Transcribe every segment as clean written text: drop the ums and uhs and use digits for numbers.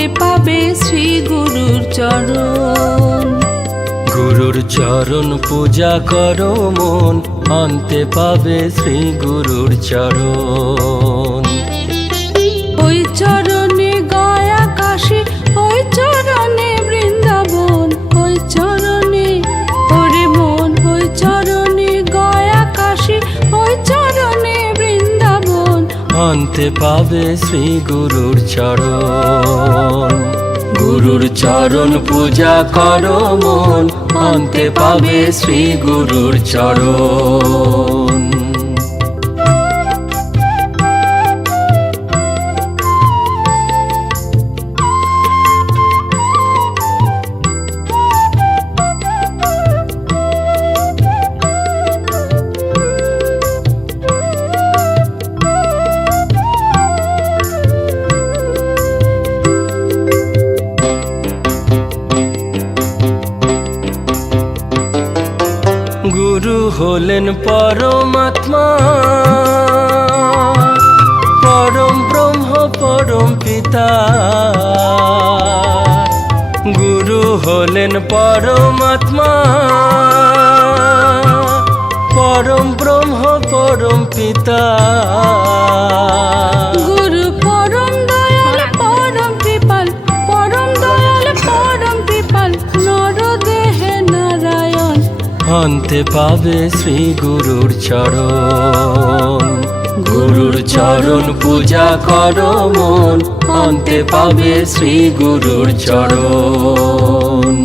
অন্তে পাবে শ্রী গুরুর চরণ। গুরুর চরণ পূজা করো মন, অন্তে পাবে শ্রী গুরুর চরণ। ওই চরণে গয়া কাশী, ওই চরণে বৃন্দাবন, ওই চরণে ওরে মন, ওই চরণে গয়া কাশী, ওই চরণে বৃন্দাবন, অন্তে পাবে শ্রী গুরুর চরণ। গুরুর চরণ পূজা করো মন, অন্তে পাবে শ্রী গুরুর চরণ। গুরু হলেন পরমাত্মা, পরম ব্রহ্ম পরম পিতা। গুরু হলেন পরমাত্মা, পরম ব্রহ্ম পরম পিতা। গুরু পরম দয়াল পরম কৃপাল, পরম দয়াল পরম কৃপাল, নরদেহে নারায়ণ, অন্তে পাবে শ্রী গুরুর চরণ। গুরুর চরণ পূজা করো মন, অন্তে পাবে শ্রী গুরুর চরণ।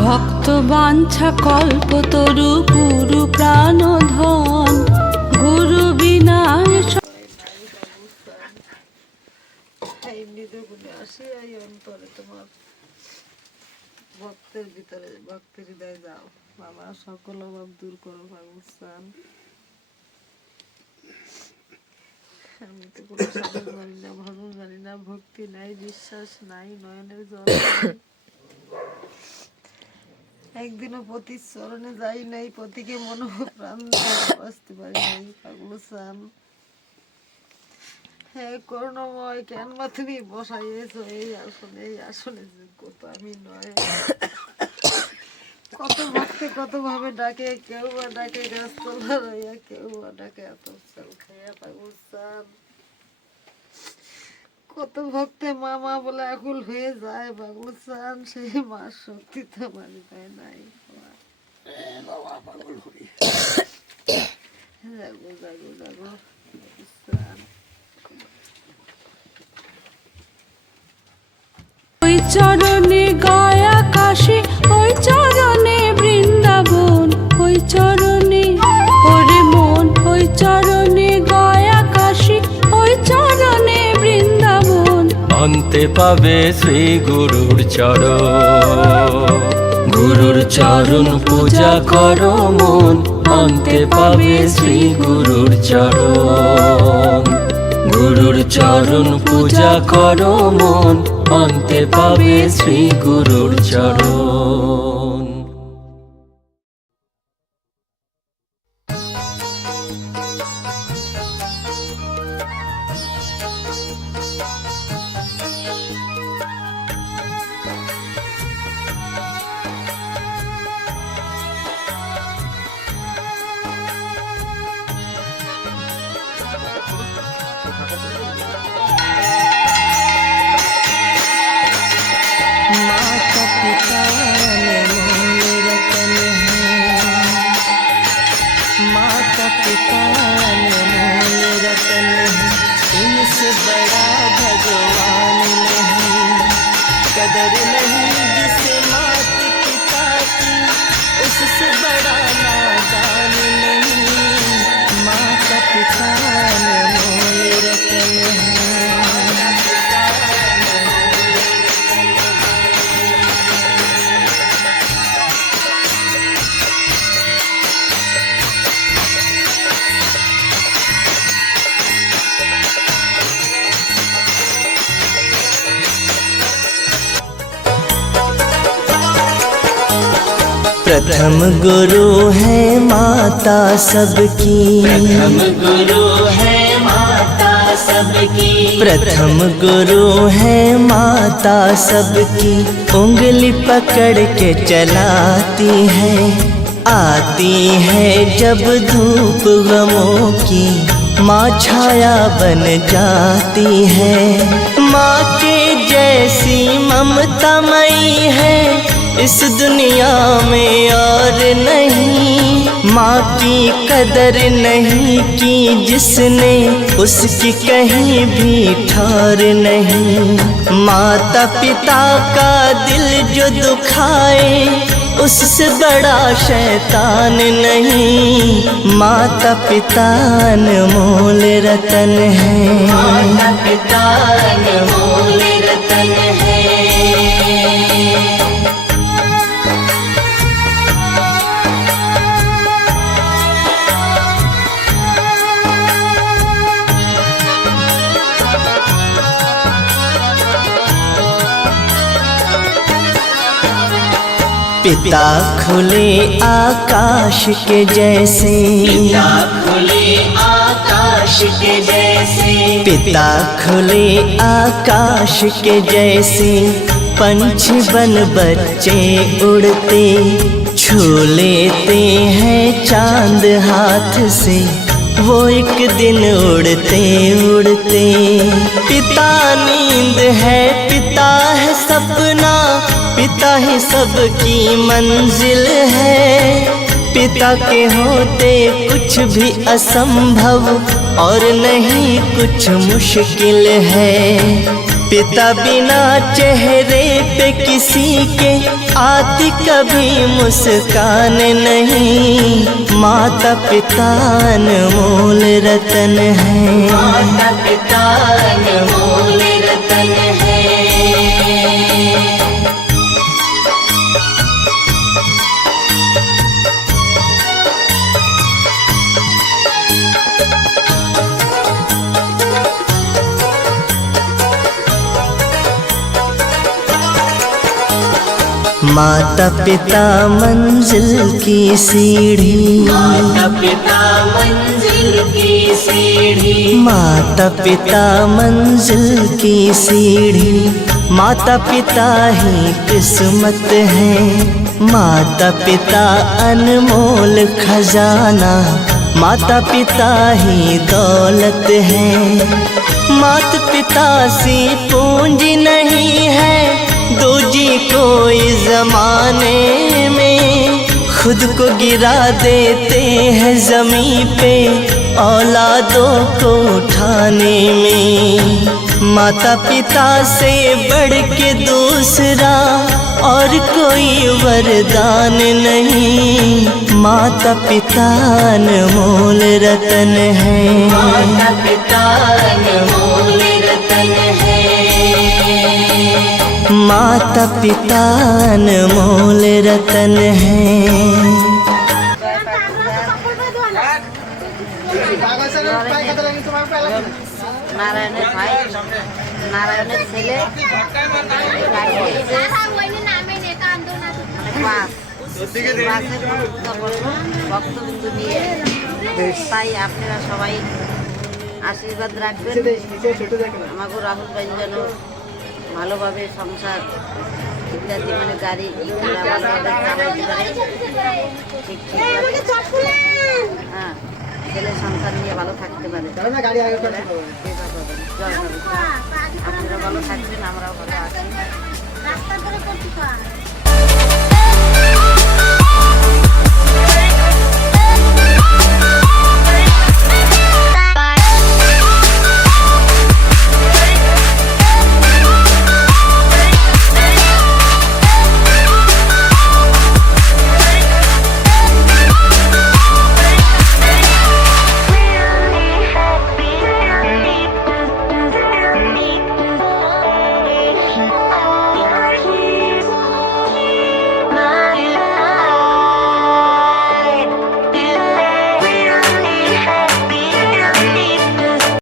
ভক্ত বাঞ্ছা কল্পতরু গুরু প্রাণধন, গুরু বিনা তোমার ভক্তের ভিতরে ভক্তের হৃদয়ে যাও বাবা, সকল অভাব দূর করো ভগবান। আমি তো কোনো সাধন জানি না, ভজন জানি না, ভক্তি নাই, বিশ্বাস নাই, নয়নের জল নাই। একদিনও পতির চরণে যাই নাই, পতিকে মনে প্রাণ বাঁচতে পারি নাই ভগবান। হ্যাঁ করুণাময়, কেন বা তুমি বসাইয়েছো এই আসনে, এই আসনে যোগ্য তো আমি নয়। কত ভক্তে কত ভাবে ডাকে, কেউ বা ডাকে গাছতলা রইয়া, কেউ বা ডাকে এত চাল খাইয়া ভগবান। কত ভক্তে মা মা বলে আকুল হয়ে যায় ভগবান, সেই মার শক্তি তো আমার হৃদয়ে নাই। জাগো জাগো জাগো ভগবান। ওই চরণে গয়া কাশী, ওই চরণে বৃন্দাবন, ওই চরণে ওরে মন, ওই চরণে গয়া কাশী, ওই চরণে বৃন্দাবন, অন্তে পাবে শ্রী গুরুর চরণ। গুরুর চরণ পূজা করো মন, অন্তে পাবে শ্রী গুরুর চরণ। গুরুর চরণ পূজা করো মন, অন্তে পাবে শ্রী গুরুর চরণ। माता पिता अनमोल रतन है, माता पिता अनमोल रतन है, इनसे बड़ा भगवान नहीं। कदर नहीं जिसे मात पिता की, उससे बड़ा नादान नहीं। माता पिता अनमोल रतन है। प्रथम गुरु है माता सबकी, प्रथम गुरु है माता सबकी, प्रथम गुरु है माता सबकी। उंगली पकड़ के चलाती है, आती है जब धूप गमों की, माँ छाया बन जाती है। माँ के जैसी ममता मई है इस दुनिया में और नहीं। माँ की कदर नहीं की जिसने, उसकी कहीं भी ठार नहीं। माता पिता का दिल जो दुखाए उससे बड़ा शैतान नहीं। माता पिता अनमोल रतन है, माता पिता अनमोल रतन है। पिता खुले आकाश के जैसे, पिता खुले आकाश के जैसे, पिता खुले आकाश के जैसे। पंछी बन बच्चे उड़ते, छू लेते हैं चांद हाथ से, वो एक दिन उड़ते उड़ते। पिता नींद है, पिता है सपना, पिता ही सबकी मंजिल है। पिता के होते कुछ भी असंभव और नहीं कुछ मुश्किल है। पिता बिना चेहरे पे किसी के आती कभी मुस्कान नहीं। माता पिता अनमोल रतन है, माता पिता अनमोल रतन है। माता पिता मंजिल की सीढ़ी, माता पिता मंजिल की सीढ़ी, माता पिता मंजिल की सीढ़ी। माता पिता ही किस्मत है, माता पिता अनमोल खजाना, माता पिता ही दौलत है। माता पिता सी पूंजी नहीं है दूजी कोई ज़माने में। खुद को गिरा देते हैं ज़मीं पे औलादों को उठाने में। माता पिता से बढ़ के दूसरा और कोई वरदान नहीं। माता पिता अनमोल रतन है, माता पिता अनमोल रतन है। माता पिता अनमोल रतन है। নারায়ণের ভাই, নারায়ণের ছেলে, ভক্তবিন্দু নিয়ে। তাই আপনারা সবাই আশীর্বাদ রাখবেন আমাকে রাহুল ভাই যেন ভালোভাবে সংসার ইত্যাদি মানে গাড়ি ভালোভাবে চালাইতে পারে। ঠিক হ্যাঁ, ছেলে সন্তান নিয়ে ভালো থাকতে পারে। আপনারা ভালো থাকবেন, আমরাও ভালো আছি।